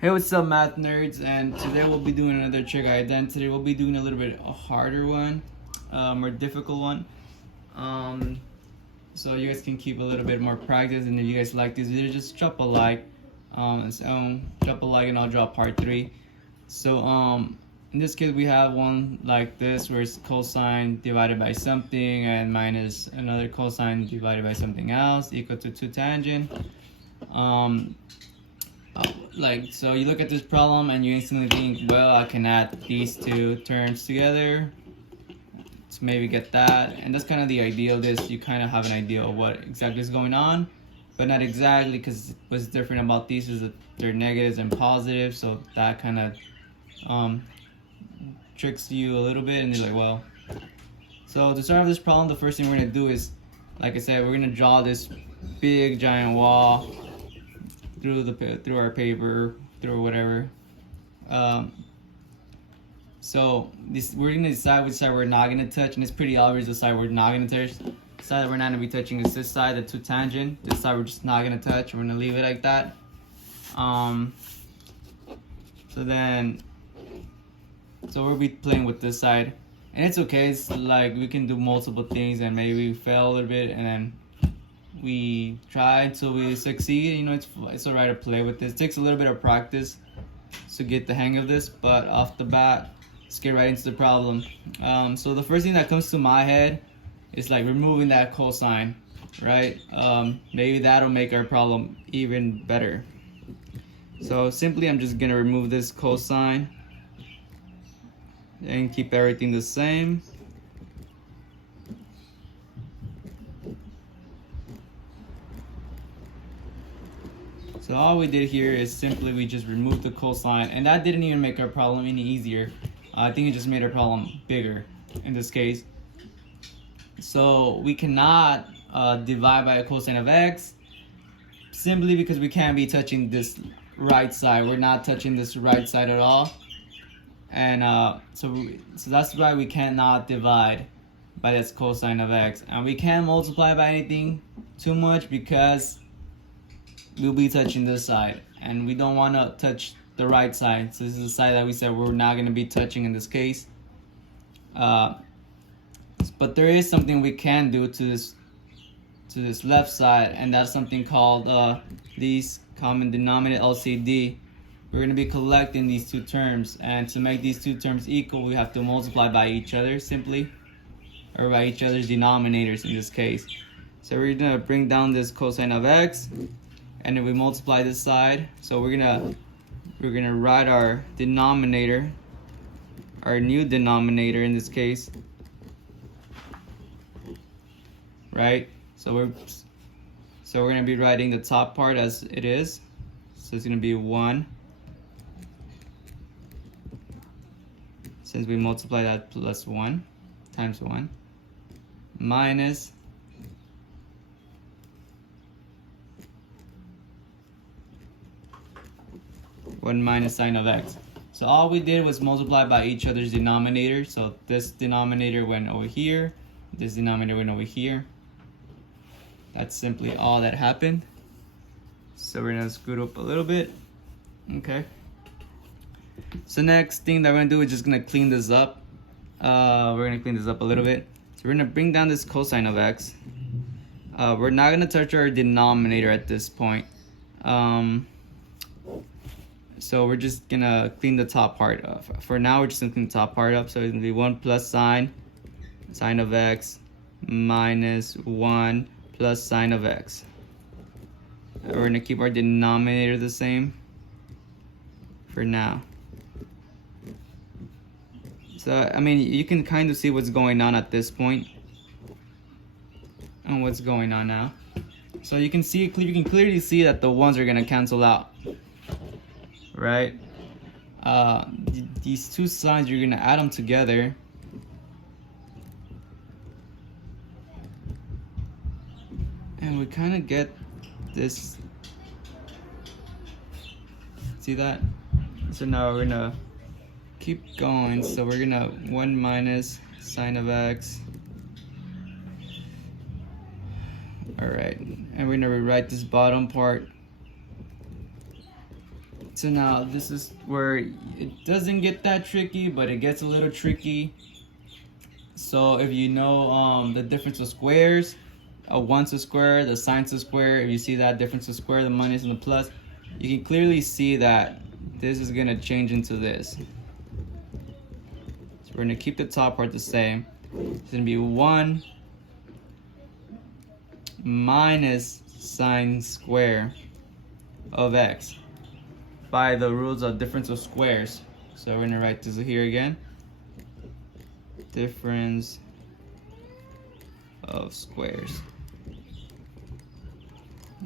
Hey, what's up, math nerds? And today we'll be doing another trig identity. We'll be doing a little bit a harder one, more difficult one. So you guys can keep a little bit more practice. And if you guys like this video, just drop a like. Drop a like, and I'll drop part 3. So in this case, we have one like this, where it's cosine divided by something and minus another cosine divided by something else equal to 2 tangent. So you look at this problem and you instantly think, well, I can add these two terms together to maybe get that. And that's kind of the idea of this. You kind of have an idea of what exactly is going on, but not exactly, because what's different about these is that they're negatives and positives. So that kind of tricks you a little bit, and you're like, well. So to start off this problem, the first thing we're going to do is, like I said, we're going to draw this big giant wall through our paper, through whatever. So we're gonna decide which side we're not gonna touch, and it's pretty obvious the side we're not gonna touch. The side that we're not gonna be touching is this side, the 2 tangent. This side we're just not gonna touch. We're gonna leave it like that. So we'll be playing with this side, and it's okay. It's like we can do multiple things, and maybe we fail a little bit, and then we try until we succeed. You know, it's alright to play with this. It takes a little bit of practice to get the hang of this, but off the bat, let's get right into the problem. So the first thing that comes to my head is like removing that cosine, right? Maybe that'll make our problem even better. So simply, I'm just gonna remove this cosine and keep everything the same. So all we did here is simply we just removed the cosine, and that didn't even make our problem any easier. I think it just made our problem bigger in this case. So we cannot divide by a cosine of x, simply because we can't be touching this right side. We're not touching this right side at all, and so that's why we cannot divide by this cosine of x, and we can't multiply by anything too much because we'll be touching this side, and we don't want to touch the right side. So this is the side that we said we're not going to be touching in this case. But there is something we can do to this left side, and that's something called these common denominator LCD. We're going to be collecting these two terms, and to make these two terms equal, we have to multiply by each other simply, or by each other's denominators in this case. So we're going to bring down this cosine of x, and then we multiply this side. So we're gonna write our denominator, our new denominator in this case, right? So we're gonna be writing the top part as it is. So it's gonna be 1, since we multiply that, plus 1 times 1, minus 1 minus sine of x. So all we did was multiply by each other's denominator. So this denominator went over here, this denominator went over here. That's simply all that happened. So we're gonna scoot up a little bit. Okay. So next thing that we're gonna do is just gonna clean this up. We're gonna clean this up a little bit. So we're gonna bring down this cosine of x. We're not gonna touch our denominator at this point. So we're just gonna clean the top part up. For now, we're just gonna clean the top part up. So it's gonna be 1 plus sine of x, minus 1 plus sine of x. And we're gonna keep our denominator the same for now. So I mean, you can kind of see what's going on at this point, and what's going on now. So you can clearly see that the ones are gonna cancel out, right? These two sides, you're gonna add them together, and we kind of get this. See that? So now we're gonna keep going. So we're gonna 1 minus sine of x. All right, and we're gonna rewrite this bottom part So now this is where it doesn't get that tricky, but it gets a little tricky. So if you know the difference of squares, a 1's a square, the sine's a square, if you see that difference of square, the minus and the plus, you can clearly see that this is gonna change into this. So we're gonna keep the top part the same. It's gonna be 1 minus sine square of x by the rules of difference of squares. So we're gonna write this here again. Difference of squares.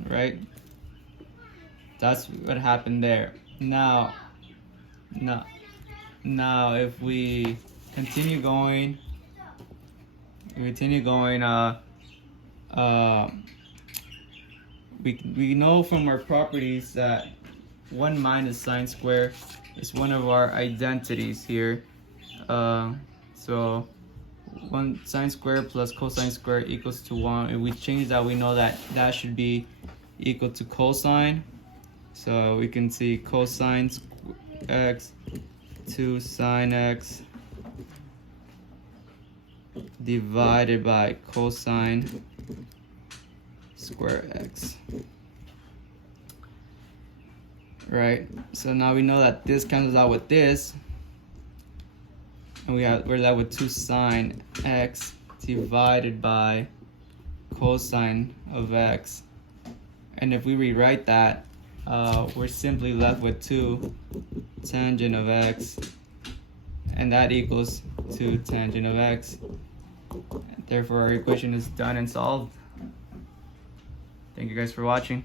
Right? That's what happened there. Now if we continue going, we know from our properties that 1 minus sine square is one of our identities here. So 1 sine square plus cosine square equals to 1. If we change that, we know that that should be equal to cosine. So we can see cosine x to sine x divided by cosine square x. Right, so now we know that this cancels out with this, and we're left with 2 sine x divided by cosine of x. And if we rewrite that, we're simply left with 2 tangent of x, and that equals 2 tangent of x. Therefore, our equation is done and solved. Thank you guys for watching.